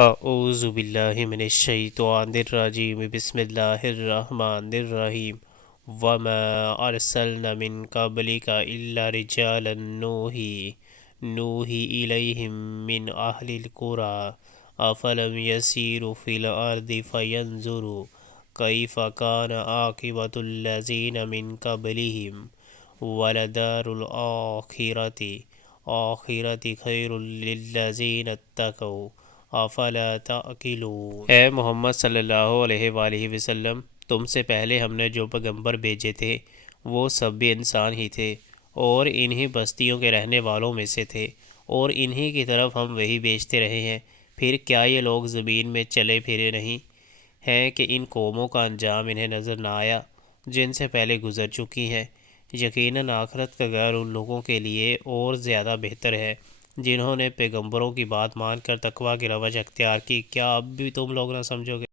اعوذ باللہ من الشیطان الرجیم بسم اللہ الرحمن الرحیم وما ارسلنا من قبلک الا رجالا نوحی الیہم من اہل القری افلم یسیروا فی الارض فینظروا کیف کان عاقبۃ الذین من قبلہم ولدار الآخرۃ خیر للذین اتقوا افلا تعقلون۔ اے محمد صلی اللہ علیہ وآلہ وسلم، تم سے پہلے ہم نے جو پیغمبر بھیجے تھے وہ سب بھی انسان ہی تھے اور انہی بستیوں کے رہنے والوں میں سے تھے، اور انہی کی طرف ہم وحی بھیجتے رہے ہیں۔ پھر کیا یہ لوگ زمین میں چلے پھرے نہیں ہیں کہ ان قوموں کا انجام انہیں نظر نہ آیا جن سے پہلے گزر چکی ہیں؟ یقیناً آخرت کا گھر ان لوگوں کے لیے اور زیادہ بہتر ہے جنہوں نے پیغمبروں کی بات مان کر تقویٰ کی روش اختیار کی۔ کیا اب بھی تم لوگ نہ سمجھو گے؟